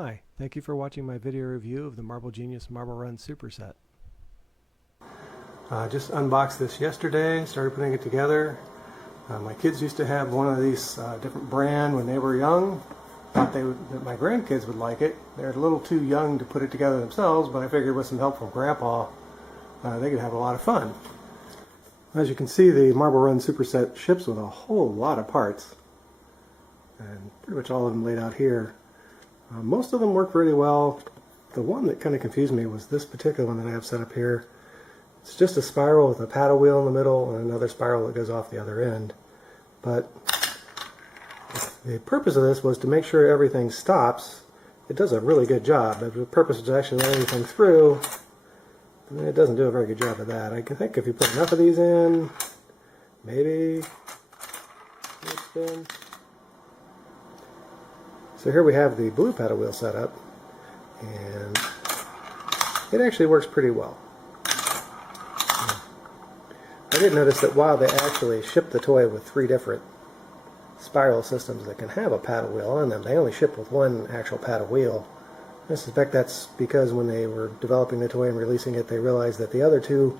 Hi, thank you for watching my video review of the Marble Genius Marble Run Superset. Just unboxed this yesterday, started putting it together. My kids used to have one of these different brand when they were young. Thought that my grandkids would like it. They're a little too young to put it together themselves, but I figured with some help from Grandpa, they could have a lot of fun. As you can see, the Marble Run Superset ships with a whole lot of parts, and pretty much all of them laid out here. Most of them work really well. The one that kind of confused me was this particular one that I have set up here. It's just a spiral with a paddle wheel in the middle and another spiral that goes off the other end. But the purpose of this was to make sure everything stops. It does a really good job. The purpose is to actually let everything through. And it doesn't do a very good job of that. I think if you put enough of these in, maybe spin. So here we have the blue paddle wheel set up, and it actually works pretty well. I did notice that while they actually ship the toy with 3 different spiral systems that can have a paddle wheel on them, they only ship with one actual paddle wheel. I suspect that's because when they were developing the toy and releasing it, they realized that the other 2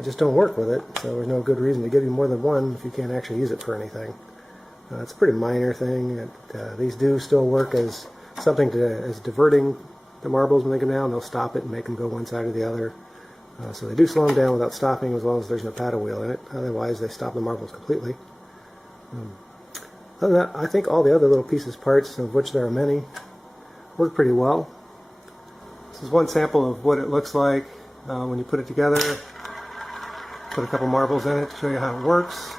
just don't work with it, so there's no good reason to give you more than one if you can't actually use it for anything. It's a pretty minor thing. These do still work as something as diverting the marbles when they come down. They'll stop it and make them go one side or the other. So they do slow them down without stopping as long as there's no paddle wheel in it. Otherwise, they stop the marbles completely. Other than that, I think all the other little pieces, parts, of which there are many, work pretty well. This is one sample of what it looks like when you put it together. Put a couple marbles in it to show you how it works.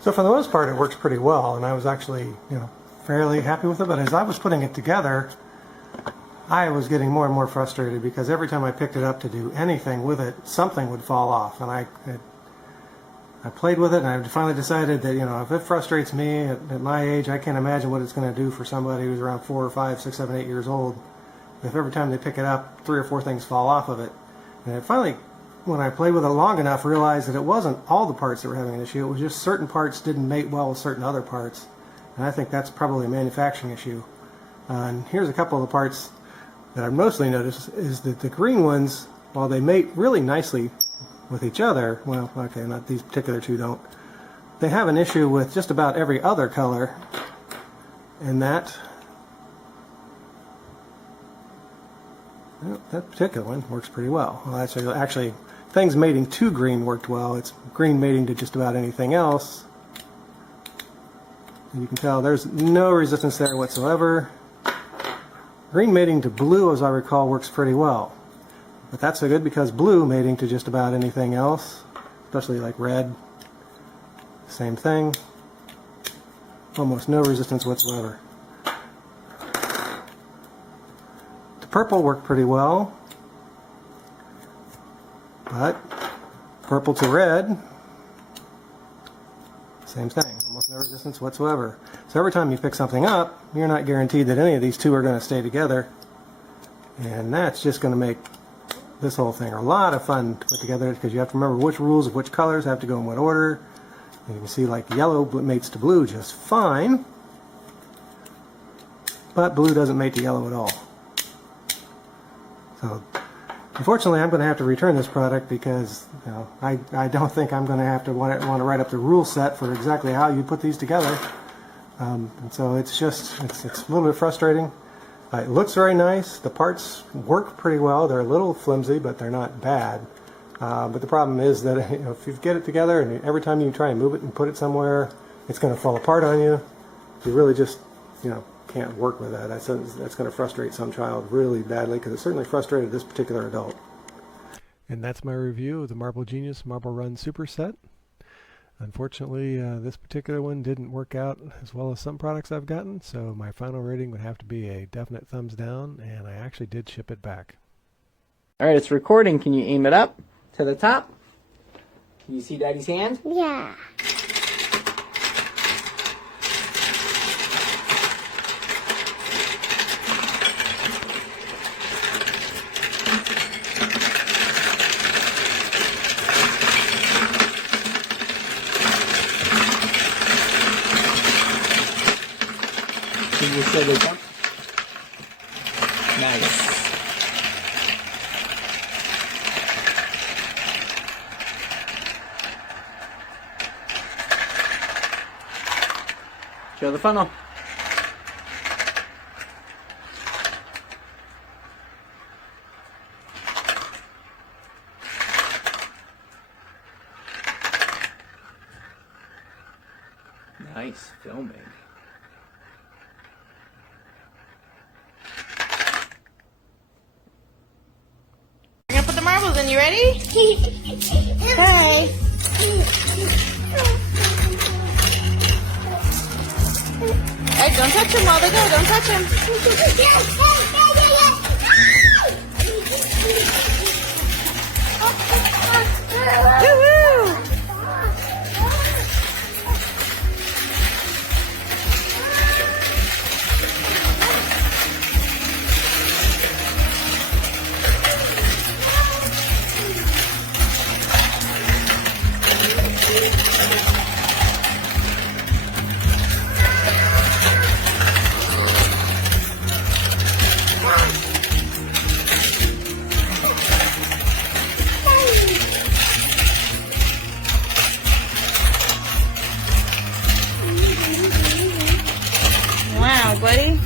So for the most part, it works pretty well, and I was actually, fairly happy with it. But as I was putting it together, I was getting more and more frustrated because every time I picked it up to do anything with it, something would fall off. And I played with it, and I finally decided that, if it frustrates me at my age, I can't imagine what it's going to do for somebody who's around 4 or 5, 6, 7, 8 years old. If every time they pick it up, 3 or 4 things fall off of it. And it finally, when I played with it long enough, realized that it wasn't all the parts that were having an issue. It was just certain parts didn't mate well with certain other parts. And I think that's probably a manufacturing issue. And here's a couple of the parts that I've mostly noticed is that the green ones, while they mate really nicely with each other, well, okay, not these particular 2 don't, they have an issue with just about every other color. And that particular one works pretty well. Well, actually, things mating to green worked well. It's green mating to just about anything else. And you can tell there's no resistance there whatsoever. Green mating to blue, as I recall, works pretty well. But that's so good because blue mating to just about anything else, especially like red, same thing. Almost no resistance whatsoever. Purple worked pretty well, but purple to red, same thing, almost no resistance whatsoever. So every time you pick something up, you're not guaranteed that any of these 2 are going to stay together, and that's just going to make this whole thing a lot of fun to put together because you have to remember which rules of which colors have to go in what order. And you can see like yellow mates to blue just fine, but blue doesn't mate to yellow at all. So, unfortunately, I'm going to have to return this product because I don't think I'm going to have to want to write up the rule set for exactly how you put these together. And so it's a little bit frustrating. It looks very nice. The parts work pretty well. They're a little flimsy, but they're not bad. But the problem is that if you get it together and every time you try and move it and put it somewhere, it's going to fall apart on you. You really just can't work with that. That's going to frustrate some child really badly because it certainly frustrated this particular adult. And that's my review of the Marble Genius Marble Run Superset. Unfortunately, this particular one didn't work out as well as some products I've gotten, so my final rating would have to be a definite thumbs down, and I actually did ship it back. All right, it's recording. Can you aim it up to the top? Can you see Daddy's hand? Yeah. Can you show the jump? Nice. Show the funnel. Nice filming. I'm gonna put the marbles in. You ready? Hi. Hey, don't touch him while they go. Don't touch him. Woo-hoo! Wow, buddy.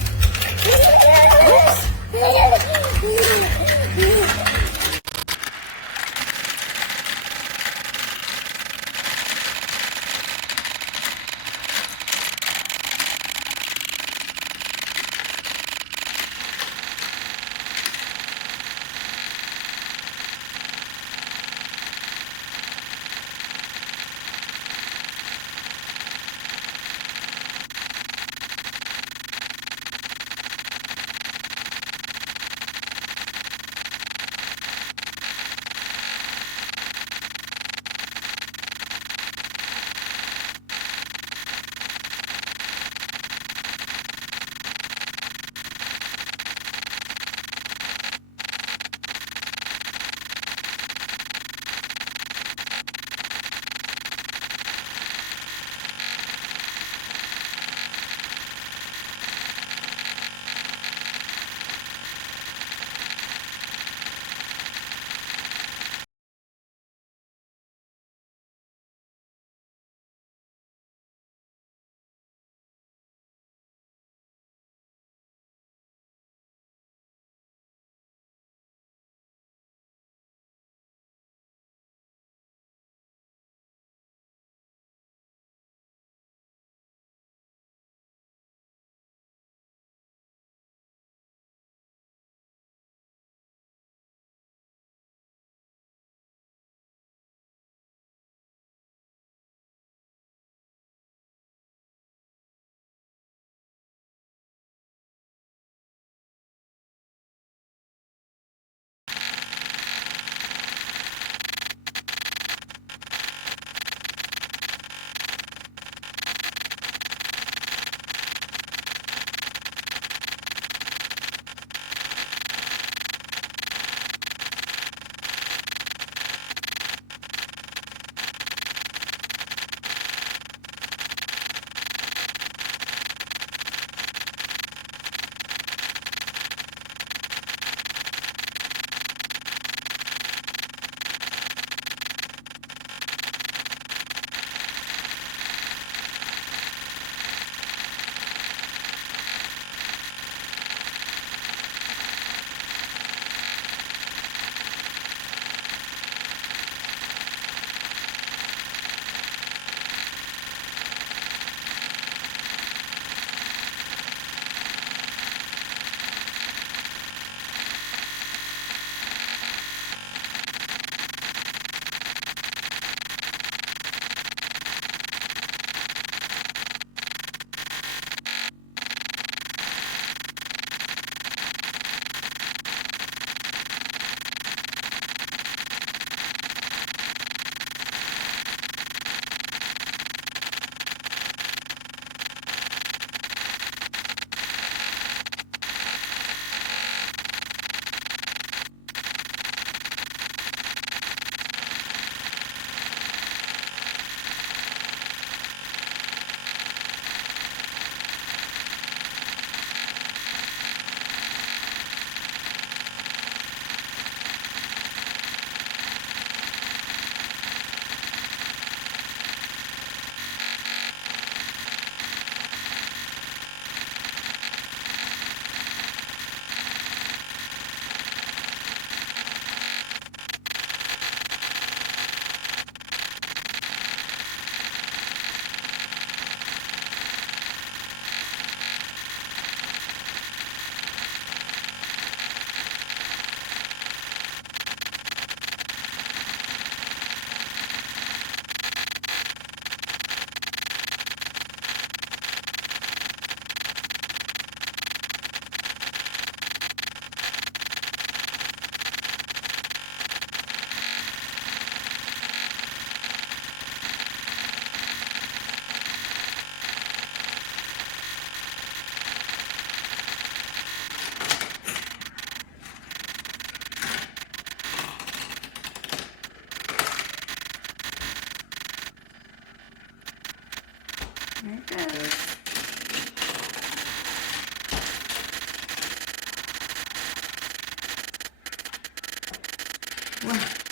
One.